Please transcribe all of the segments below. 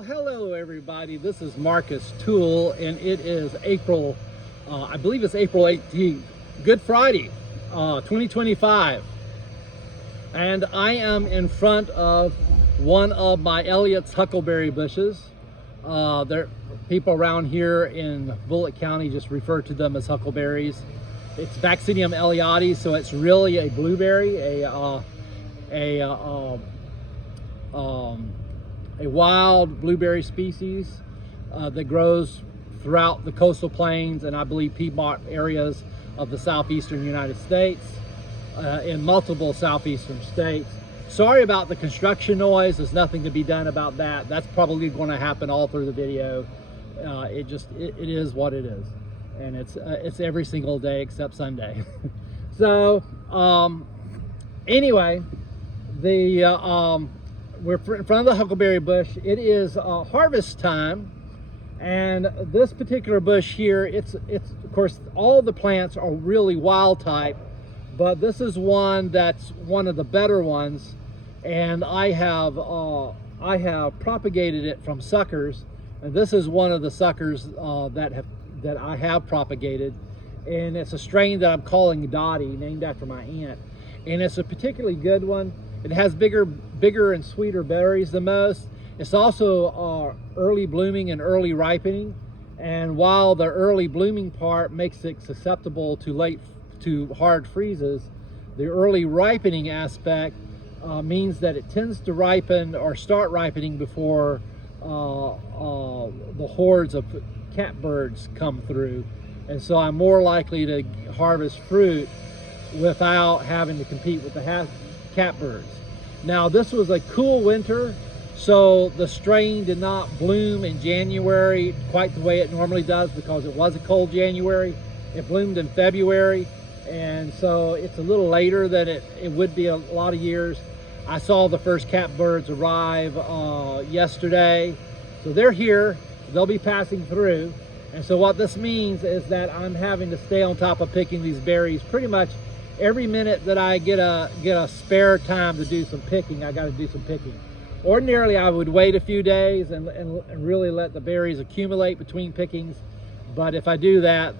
Well, hello everybody. This is Marcus Toole, and it is April, I believe it's April 18th, Good Friday, 2025. And I am in front of one of my Elliott's huckleberry bushes. People around here in Bullitt County just refer to them as huckleberries. It's Vaccinium elliottii, so it's really a blueberry, a wild blueberry species that grows throughout the coastal plains and I believe Piedmont areas of the southeastern United States, in multiple southeastern states. Sorry about the construction noise. There's nothing to be done about that. That's probably going to happen all through the video. It is what it is, and it's every single day except Sunday. So anyway, we're in front of the huckleberry bush. It is harvest time, and this particular bush here, it's of course all the plants are really wild type, but this is one that's one of the better ones, and I have propagated it from suckers, and this is one of the suckers that I have propagated, and it's a strain that I'm calling Dottie, named after my aunt, and it's a particularly good one. It has bigger and sweeter berries than most. It's also early blooming and early ripening. And while the early blooming part makes it susceptible to hard freezes, the early ripening aspect means that it tends to ripen or start ripening before the hordes of catbirds come through. And so I'm more likely to harvest fruit without having to compete with the catbirds. Now, this was a cool winter, so the strain did not bloom in January quite the way it normally does because it was a cold January. It bloomed in February, and so it's a little later than it would be a lot of years. I saw the first catbirds arrive yesterday, so they're here. They'll be passing through, and so what this means is that I'm having to stay on top of picking these berries pretty much every minute that I get a spare time to do some picking. I got to do some picking. Ordinarily, I would wait a few days and really let the berries accumulate between pickings. But if I do that,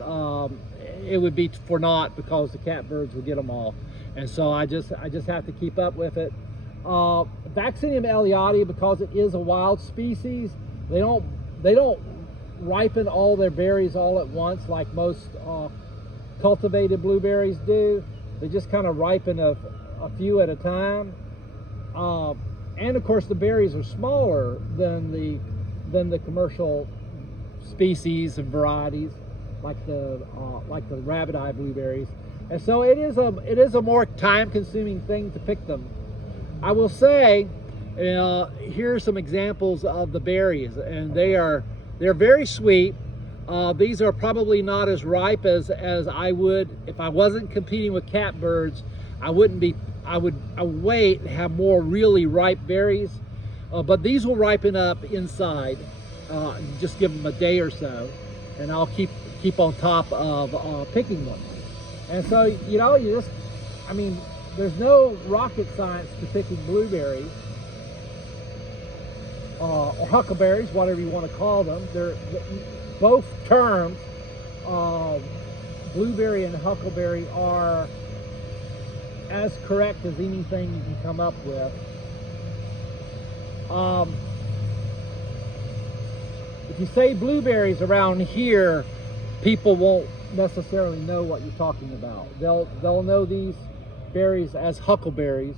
it would be for naught because the catbirds would get them all. And so I just have to keep up with it. Vaccinium elliottii, because it is a wild species, they don't ripen all their berries all at once like most cultivated blueberries do. They just kind of ripen a few at a time, and of course the berries are smaller than the commercial species and varieties, like the rabbit eye blueberries, and so it is a more time-consuming thing to pick them. I will say, here's some examples of the berries, and they're very sweet. These are probably not as ripe as I would if I wasn't competing with catbirds. I would wait and have more really ripe berries, but these will ripen up inside. Just give them a day or so, and I'll keep on top of picking them. And so there's no rocket science to picking blueberries or huckleberries, whatever you want to call them. Both terms, blueberry and huckleberry, are as correct as anything you can come up with. If you say blueberries around here, people won't necessarily know what you're talking about. They'll know these berries as huckleberries,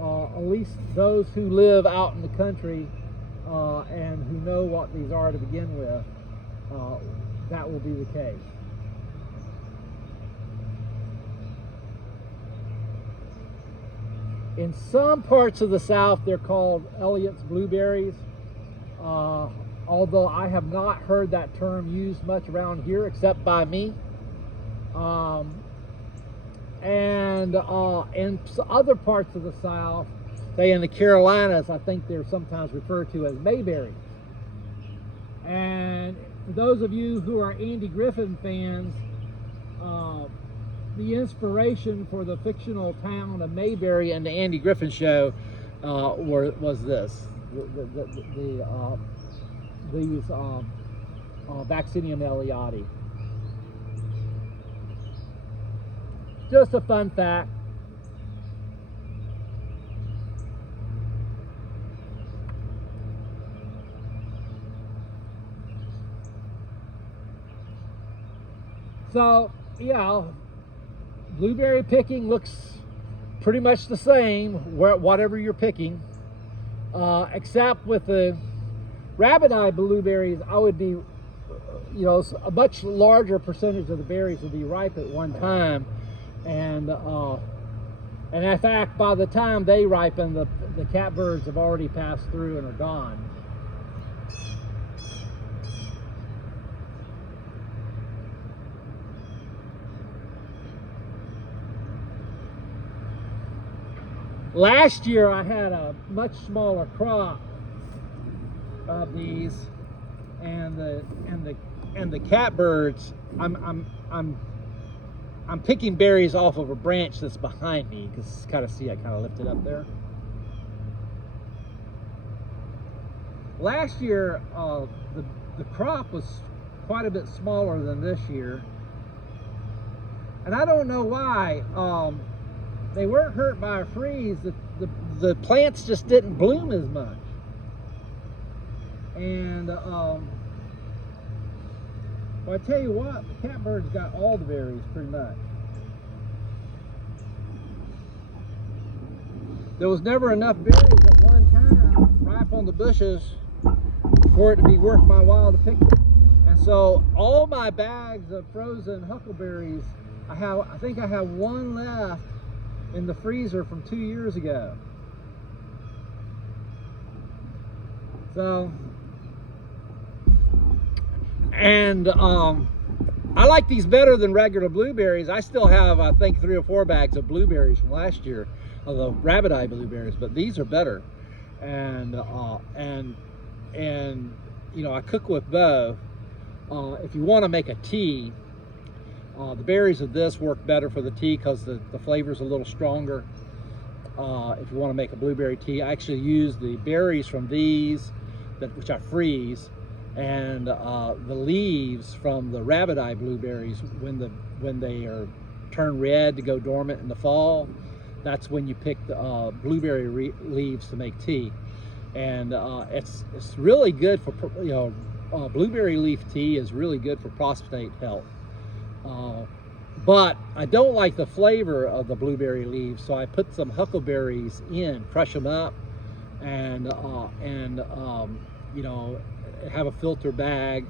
at least those who live out in the country and who know what these are to begin with. That will be the case. In some parts of the South, they're called Elliott's blueberries, although I have not heard that term used much around here except by me. And in other parts of the South, say in the Carolinas, I think they're sometimes referred to as Mayberries. And for those of you who are Andy Griffin fans, the inspiration for the fictional town of Mayberry and the Andy Griffin show was this. these Vaccinium Elliottii. Just a fun fact. So, yeah, blueberry picking looks pretty much the same, whatever you're picking, except with the rabbit eye blueberries, I would be, you know, a much larger percentage of the berries would be ripe at one time, and in fact, by the time they ripen, the catbirds have already passed through and are gone. Last year I had a much smaller crop of these, and the catbirds. I'm picking berries off of a branch that's behind me, because kind of see I kind of lifted up there. Last year the crop was quite a bit smaller than this year, and I don't know why. They weren't hurt by a freeze. The plants just didn't bloom as much. And well, I tell you what, the catbirds got all the berries pretty much. There was never enough berries at one time ripe on the bushes for it to be worth my while to pick them. And so all my bags of frozen huckleberries, I think I have one left in the freezer from 2 years ago. So, and I like these better than regular blueberries. I still have, I think, 3 or 4 bags of blueberries from last year, although rabbit eye blueberries, but these are better. And you know, I cook with both. If you want to make a tea, the berries of this work better for the tea because the flavor's a little stronger. If you want to make a blueberry tea, I actually use the berries from these, which I freeze, and the leaves from the rabbit eye blueberries when they are turn red to go dormant in the fall. That's when you pick the blueberry leaves to make tea, and it's really good for, you know, blueberry leaf tea is really good for prostate health. But I don't like the flavor of the blueberry leaves, so I put some huckleberries in, crush them up, and you know, have a filter bag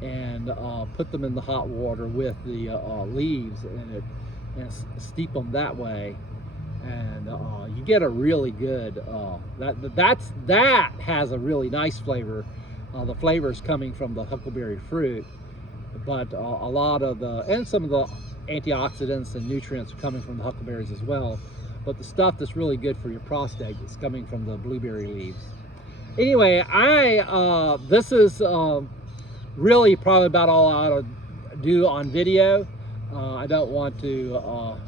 and put them in the hot water with the leaves in it, and steep them that way, and you get a really good that has a really nice flavor. The flavor is coming from the huckleberry fruit, but a lot of some of the antioxidants and nutrients are coming from the huckleberries as well. But the stuff that's really good for your prostate is coming from the blueberry leaves. Anyway, this is really probably about all I ought to do on video. I don't want to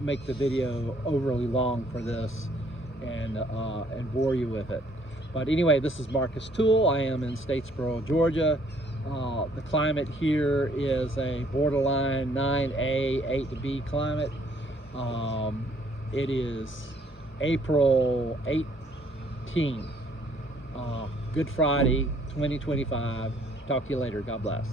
make the video overly long for this and bore you with it. But anyway, this is Marcus Toole. I am in Statesboro, Georgia. The climate here is a borderline 9A, 8B climate. It is April 18th, Good Friday, 2025. Talk to you later. God bless.